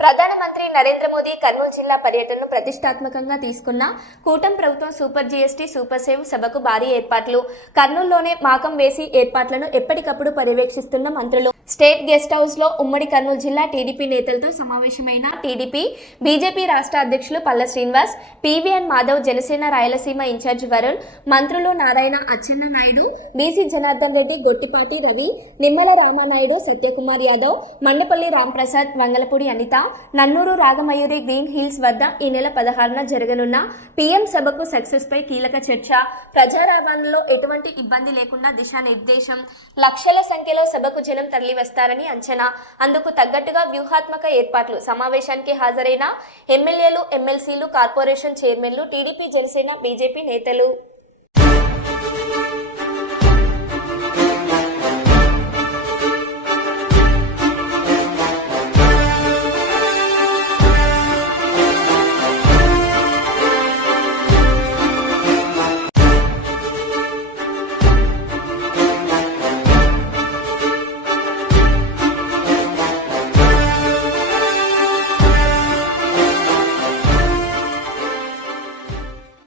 ప్రధానమంత్రి నరేంద్ర మోదీ కర్నూలు జిల్లా పర్యటనను ప్రతిష్టాత్మకంగా తీసుకున్న కూటం ప్రభుత్వం సూపర్ జీఎస్టీ సూపర్ సేవ్ సభకు భారీ ఏర్పాట్లు. కర్నూలులోనే మాకం వేసి ఏర్పాట్లను ఎప్పటికప్పుడు పర్యవేక్షిస్తున్న మంత్రులు స్టేట్ గెస్ట్ హౌస్లో ఉమ్మడి కర్నూలు జిల్లా టీడీపీ నేతలతో సమావేశమైన టీడీపీ బీజేపీ రాష్ట్ర అధ్యక్షులు Palla Srinivas PVN Madhav Janasena Rayalaseema in charge Varun మంత్రులు Narayana Atchanna Naidu BC Janardhan Reddy Gottipati Ravi Nimmala Ramanaidu Satyakumar Yadav Mandapalli Ramprasad Vangalapudi Anitha Nannuru Ragamayuri green hills వద్ద ఈ నెల పదహారున జరగనున్న PM సభకు success పై కీలక చర్చ. ప్రజా రవాణాలో ఎటువంటి ఇబ్బంది లేకుండా దిశానిర్దేశం. లక్షల సంఖ్యలో సభకు జనం తరలి వస్తారని అంచనా. అందుకు తగ్గట్టుగా వ్యూహాత్మక ఏర్పాట్లు సమావేశానికి హాజరైన ఎమ్మెల్యేలు ఎమ్మెల్సీలు కార్పొరేషన్ చైర్మన్లు టీడీపీ జనసేన బీజేపీ నేతలు.